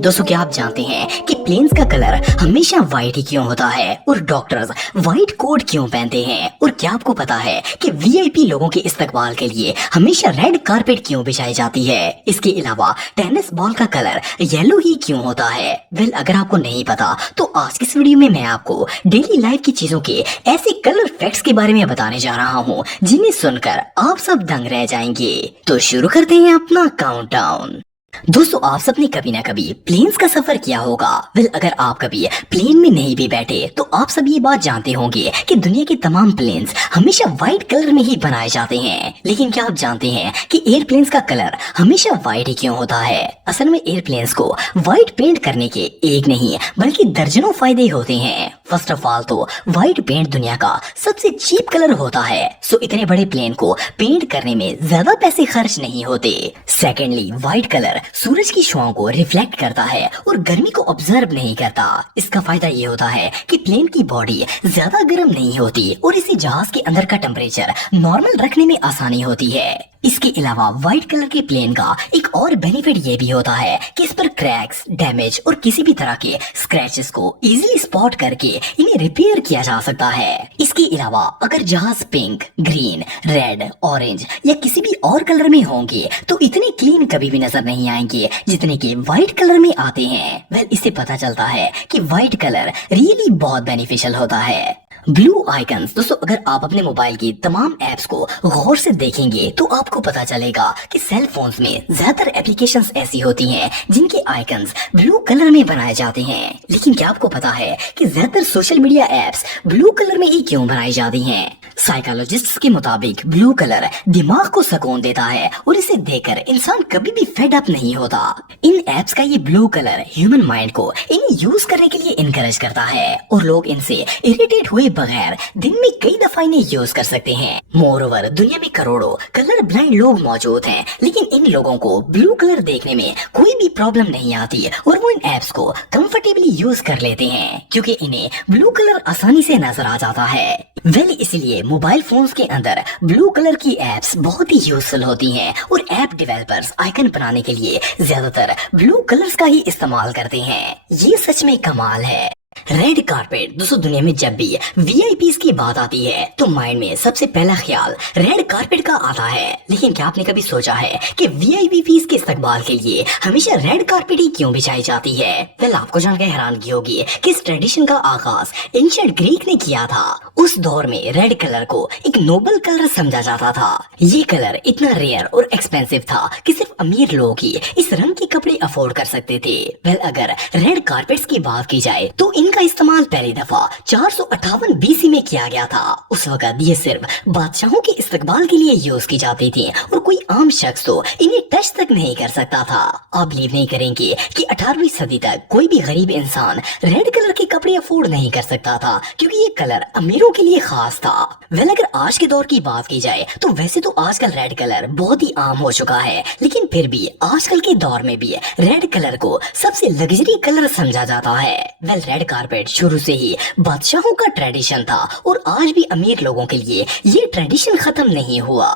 दोस्तों क्या आप जानते हैं कि प्लेन्स का कलर हमेशा व्हाइट ही क्यों होता है और डॉक्टर्स व्हाइट कोट क्यों पहनते हैं? और क्या आपको पता है कि वीआईपी लोगों के इस्तकबाल के लिए हमेशा रेड कारपेट क्यों बिछाई जाती है? इसके अलावा टेनिस बॉल का कलर येलो ही क्यों होता है? वेल, अगर आपको नहीं पता तो आज की इस वीडियो में मैं आपको डेली लाइफ की चीजों के ऐसे कलर फैक्ट्स के बारे में बताने जा रहा हूँ जिन्हें सुनकर आप सब दंग रह जाएंगे। तो शुरू करते हैं अपना काउंटडाउन। दोस्तों आप सबने कभी ना कभी प्लेन्स का सफर किया होगा। वेल, अगर आप कभी प्लेन में नहीं भी बैठे तो आप सब ये बात जानते होंगे कि दुनिया के तमाम प्लेन्स हमेशा व्हाइट कलर में ही बनाए जाते हैं। लेकिन क्या आप जानते हैं कि एयरप्लेन्स का कलर हमेशा व्हाइट ही क्यों होता है? असल में एयरप्लेन्स को व्हाइट पेंट करने के एक नहीं बल्कि दर्जनों फायदे होते हैं। फर्स्ट ऑफ ऑल तो व्हाइट पेंट दुनिया का सबसे चीप कलर होता है, सो इतने बड़े प्लेन को पेंट करने में ज्यादा पैसे खर्च नहीं होते। सेकेंडली, व्हाइट कलर सूरज की छांव को रिफ्लेक्ट करता है और गर्मी को ऑब्जर्व नहीं करता। इसका फायदा ये होता है कि प्लेन की बॉडी ज्यादा गर्म नहीं होती और इसे जहाज के अंदर का टेम्परेचर नॉर्मल रखने में आसानी होती है। इसके अलावा व्हाइट कलर के प्लेन का एक और बेनिफिट ये भी होता है कि इस पर क्रैक्स, डैमेज और किसी भी तरह के स्क्रैचेस को इजीली स्पॉट करके इन्हें रिपेयर किया जा सकता है। इसके अलावा अगर जहाज पिंक, ग्रीन, रेड, ऑरेंज या किसी भी और कलर में होंगे तो इतने क्लीन कभी भी नजर नहीं आएंगे जितने के व्हाइट कलर में आते हैं। वेल, इससे पता चलता है कि व्हाइट कलर रियली बहुत बेनिफिशियल होता है। ब्लू आइकन्स, दोस्तों अगर आप अपने मोबाइल की तमाम एप्स को गौर से देखेंगे तो आपको पता चलेगा कि सेल फोन्स में ज्यादातर एप्लीकेशंस ऐसी होती हैं जिनके आइकन्स ब्लू कलर में बनाए जाते हैं। लेकिन क्या आपको पता है कि ज्यादातर social media apps blue colour में ही क्यों बनाई जाती हैं? साइकोलॉजिस्ट्स के मुताबिक ब्लू कलर दिमाग को सुकून देता है और इसे देखकर इंसान कभी भी फेड अप नहीं होता। इन एप्स का ये ब्लू कलर ह्यूमन माइंड को इन्हें यूज करने के लिए इनकरेज करता है और लोग इनसे इरिटेट हुए बगैर दिन में कई दफा इन्हें यूज कर सकते हैं। मोरओवर, दुनिया में करोड़ों कलर ब्लाइंड लोग मौजूद हैं, लेकिन इन लोगों को ब्लू कलर देखने में कोई भी प्रॉब्लम नहीं आती और वो इन एप्स को कंफर्टेबली यूज कर लेते हैं क्योंकि इन्हें ब्लू कलर आसानी से नजर आ जाता है। वेल, इसलिए मोबाइल फोन्स के अंदर ब्लू कलर की एप्स बहुत ही यूजफुल होती हैं और ऐप डेवलपर्स आइकन बनाने के लिए ज्यादातर ब्लू कलर्स का ही इस्तेमाल करते हैं। ये सच में कमाल है। रेड कारपेट, दोस्तों दुनिया में जब भी वीआईपीज की बात आती है तो माइंड में सबसे पहला ख्याल रेड कारपेट का आता है। लेकिन क्या आपने कभी सोचा है कि वीआईपीज के इस्तकबाल के लिए हमेशा रेड कारपेट ही क्यों बिछाई जाती है? वेल, आपको जानकर हैरानगी होगी कि इस ट्रेडिशन का आगाज एंशिएंट ग्रीक ने किया था। उस दौर में रेड कलर को एक नोबल कलर समझा जाता था। ये कलर इतना रेयर और एक्सपेंसिव था कि सिर्फ अमीर लोग ही इस रंग के कपड़े अफोर्ड कर सकते थे। वेल, अगर रेड कारपेट्स की बात की जाए तो इनका इस्तेमाल पहली दफा 458 बीसी में किया गया था। उस वक्त ये सिर्फ बादशाहों के इस्तकबाल के लिए यूज की जाती थी और कोई आम शख्स तो इन्हें टच तक नहीं कर सकता था। आप बिलीव नहीं करेंगे कि 18वीं सदी तक कोई भी गरीब इंसान रेड कलर के कपड़े अफोर्ड नहीं कर सकता था क्योंकि ये कलर अमीरों के लिए खास था। वेल, अगर आज के दौर की बात की जाए तो वैसे तो आजकल रेड कलर बहुत ही आम हो चुका है, लेकिन फिर भी आजकल के दौर में भी रेड कलर को सबसे लग्जरी कलर समझा जाता है। वेल, रेड कारपेट शुरू से ही बादशाहों का ट्रेडिशन था और आज भी अमीर लोगों के लिए ये ट्रेडिशन खत्म नहीं हुआ।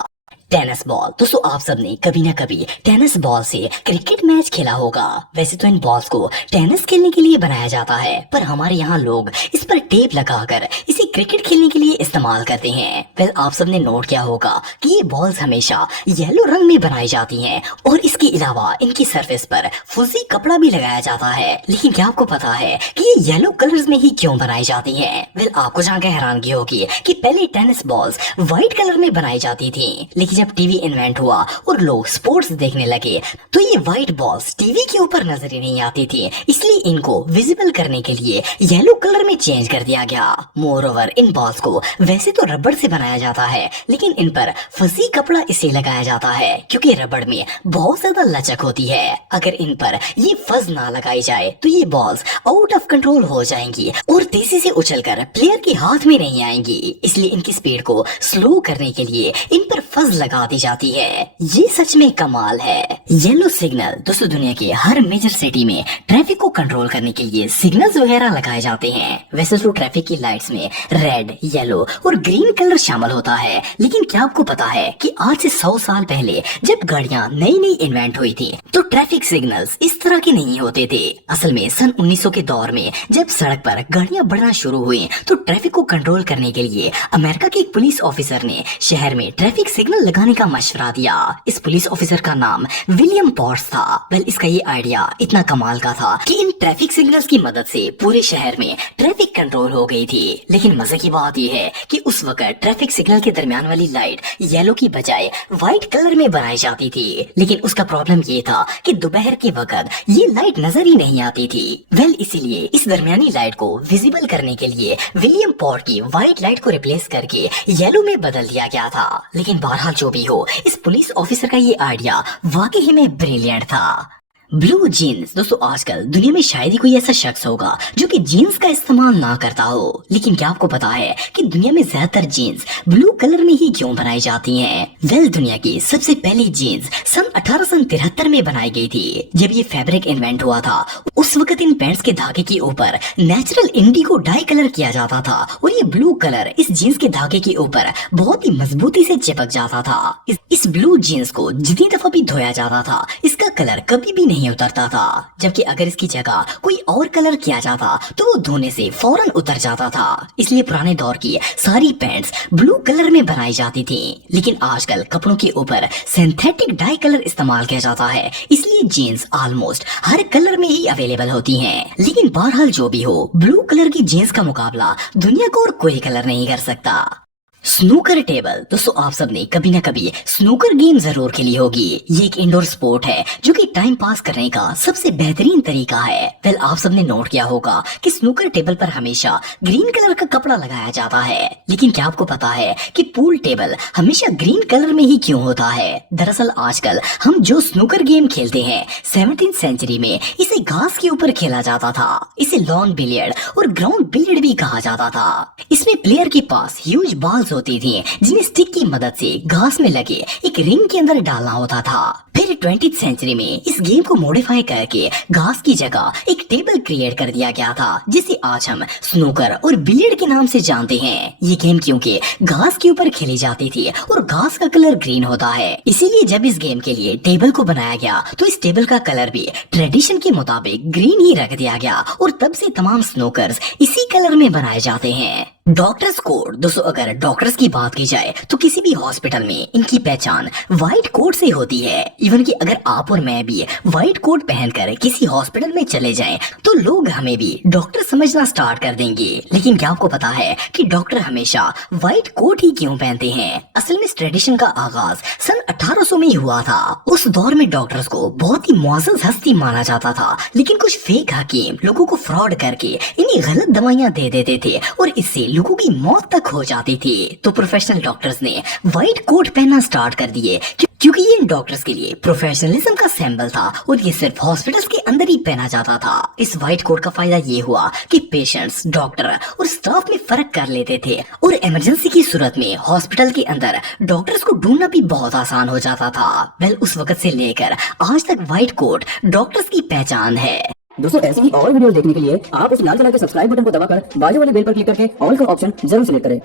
टेनिस बॉल, दोस्तों आप सबने कभी ना कभी टेनिस बॉल से क्रिकेट मैच खेला होगा। वैसे तो इन बॉल्स को टेनिस खेलने के लिए बनाया जाता है, पर हमारे यहाँ लोग इस पर टेप लगाकर इसे क्रिकेट खेलने के लिए इस्तेमाल करते हैं। वेल, आप सबने नोट किया होगा कि ये बॉल्स हमेशा येलो रंग में बनाई जाती हैं और इसके अलावा इनकी सरफेस पर फुजी कपड़ा भी लगाया जाता है। लेकिन क्या आपको पता है कि ये येलो कलर्स में ही क्यों बनाई जाती हैं? वेल, आपको जानकर हैरानगी होगी कि पहले टेनिस बॉल्स व्हाइट कलर में बनाई जाती थी, लेकिन जब टीवी इन्वेंट हुआ और लोग स्पोर्ट्स देखने लगे तो ये व्हाइट बॉल्स टीवी के ऊपर नजर ही नहीं आती थी, इसलिए इनको विजिबल करने के लिए येलो कलर में चेंज कर दिया गया। मोरओवर, इन बॉल्स को वैसे तो रबड़ से बनाया जाता है, लेकिन इन पर फसी कपड़ा इसलिए लगाया जाता है क्योंकि रबड़ में बहुत ज्यादा लचक होती है। अगर इन पर ये फज ना लगाई जाए तो ये बॉल्स आउट ऑफ कंट्रोल हो जाएंगी और तेजी से उछलकर प्लेयर के हाथ में नहीं आएंगी। इसलिए इनकी स्पीड को स्लो करने के लिए इन पर फज लगा दी जाती है। ये सच में कमाल है। येलो सिग्नल दोस्तों, दुनिया के हर मेजर सिटी में ट्रैफिक को कंट्रोल करने के लिए सिग्नल्स वगैरह लगाए जाते हैं। वैसे तो ट्रैफिक की लाइट्स में रेड, येलो और ग्रीन कलर शामिल होता है, लेकिन क्या आपको पता है कि आज से 100 साल पहले जब गाड़ियां नई नई इन्वेंट हुई थी तो ट्रैफिक सिग्नल्स इस तरह के नहीं होते थे। असल में सन 1900 के दौर में जब सड़क पर गाड़ियां बढ़ना शुरू हुई तो ट्रैफिक को कंट्रोल करने के लिए अमेरिका के एक पुलिस ऑफिसर ने शहर में ट्रैफिक सिग्नल लगाने का मशवरा दिया। इस पुलिस ऑफिसर का नाम विलियम पॉर्स था। वेल, इसका ये आइडिया इतना कमाल का था कि इन ट्रैफिक सिग्नल्स की मदद से पूरे शहर में ट्रैफिक कंट्रोल हो गई थी। लेकिन मजे की बात यह है कि उस वक्त ट्रैफिक सिग्नल के दरमियान वाली लाइट येलो की बजाय व्हाइट कलर में बनाई जाती थी। लेकिन उसका प्रॉब्लम ये था कि दोपहर के वक्त ये लाइट नजर ही नहीं आती थी। वेल, इसीलिए इस दरमियानी लाइट को विजिबल करने के लिए विलियम पॉर्ट की व्हाइट लाइट को रिप्लेस करके येलो में बदल दिया गया था। लेकिन बहरहाल जो भी हो, इस पुलिस ऑफिसर का ये आइडिया वाकई में ब्रिलियंट था। ब्लू जीन्स दोस्तों, आजकल दुनिया में शायद ही कोई ऐसा शख्स होगा जो कि जीन्स का इस्तेमाल ना करता हो। लेकिन क्या आपको पता है कि दुनिया में ज्यादातर जीन्स ब्लू कलर में ही क्यों बनाई जाती हैं? वेल, दुनिया की सबसे पहली जीन्स सन 1873 में बनाई गई थी। जब ये फैब्रिक इन्वेंट हुआ था उस वक्त इन पैंट्स के धागे के ऊपर नेचुरल इंडिगो डाई कलर किया जाता था और ये ब्लू कलर इस जीन्स के धागे के ऊपर बहुत ही मजबूती से चिपक जाता था। इस ब्लू जीन्स को जितनी दफा भी धोया जाता था इसका कलर कभी भी नहीं उतरता था, जबकि अगर इसकी जगह कोई और कलर किया जाता तो वो धोने से फौरन उतर जाता था। इसलिए पुराने दौर की सारी पैंट्स ब्लू कलर में बनाई जाती थी। लेकिन आजकल कपड़ों के ऊपर सिंथेटिक डाई कलर इस्तेमाल किया जाता है, इसलिए जीन्स ऑलमोस्ट हर कलर में ही अवेलेबल होती हैं। लेकिन बहरहाल जो भी हो, ब्लू कलर की जीन्स का मुकाबला दुनिया को और कोई कलर नहीं कर सकता। स्नूकर टेबल दोस्तों, आप सबने कभी ना कभी स्नूकर गेम जरूर खेली होगी। ये एक इंडोर स्पोर्ट है जो कि टाइम पास करने का सबसे बेहतरीन तरीका है। वेल, आप सबने नोट किया होगा कि स्नूकर टेबल पर हमेशा ग्रीन कलर का कपड़ा लगाया जाता है। लेकिन क्या आपको पता है कि पूल टेबल हमेशा ग्रीन कलर में ही क्यों होता है? दरअसल आजकल हम जो स्नूकर गेम खेलते हैं 17th सेंचुरी में इसे घास के ऊपर खेला जाता था। इसे लॉन बिलियर्ड और ग्राउंड बिलियर्ड भी कहा जाता था। इसमें प्लेयर के पास ह्यूज बॉल्स होती थी जिन्हें स्टिक की मदद से घास में लगे एक रिंग के अंदर डालना होता था। फिर 20th सेंचुरी में इस गेम को मॉडिफाई करके घास की जगह एक टेबल क्रिएट कर दिया गया था जिसे आज हम स्नूकर और बिलियर्ड के नाम से जानते हैं। ये गेम क्योंकि घास के ऊपर खेली जाती थी और घास का कलर ग्रीन होता है, इसीलिए जब इस गेम के लिए टेबल को बनाया गया तो इस टेबल का कलर भी ट्रेडिशन के मुताबिक ग्रीन ही रख दिया गया और तब से तमाम स्नूकर्स इसी कलर में बनाए जाते हैं। डॉक्टर्स कोड दोस्तों, अगर डॉक्टर्स की बात की जाए तो किसी भी हॉस्पिटल में इनकी पहचान व्हाइट कोट से होती है। इवन कि अगर आप और मैं भी व्हाइट कोट पहनकर किसी हॉस्पिटल में चले जाएं तो लोग हमें भी डॉक्टर समझना स्टार्ट कर देंगे। लेकिन क्या आपको पता है कि डॉक्टर हमेशा व्हाइट कोट ही क्यों पहनते हैं? असल में इस ट्रेडिशन का आगाज सन 1800 में ही हुआ था। उस दौर में डॉक्टर्स को बहुत ही मुअज़्ज़ज़ हस्ती माना जाता था, लेकिन कुछ फेक हकीम लोगों को फ्रॉड करके इन्हें गलत दवाइयां दे देते थे और इससे लोगों की मौत तक हो जाती थी। तो प्रोफेशनल डॉक्टर्स ने व्हाइट कोट पहनना स्टार्ट कर दिए क्योंकि ये इन डॉक्टर्स के लिए प्रोफेशनलिज्म का सिंबल था और ये सिर्फ हॉस्पिटल्स के अंदर ही पहना जाता था। इस व्हाइट कोट का फायदा ये हुआ कि पेशेंट्स, डॉक्टर और स्टाफ में फर्क कर लेते थे और इमरजेंसी की सूरत में हॉस्पिटल के अंदर डॉक्टर्स को ढूंढना भी बहुत आसान हो जाता था। वेल, उस वक्त से लेकर आज तक व्हाइट कोट डॉक्टर्स की पहचान है। दोस्तों, ऐसी ही और वीडियो देखने के लिए आप उस लाल कलर के सब्सक्राइब बटन को दबाकर बाजू वाले बेल पर क्लिक करके ऑल का ऑप्शन जरूर सिलेक्ट करें।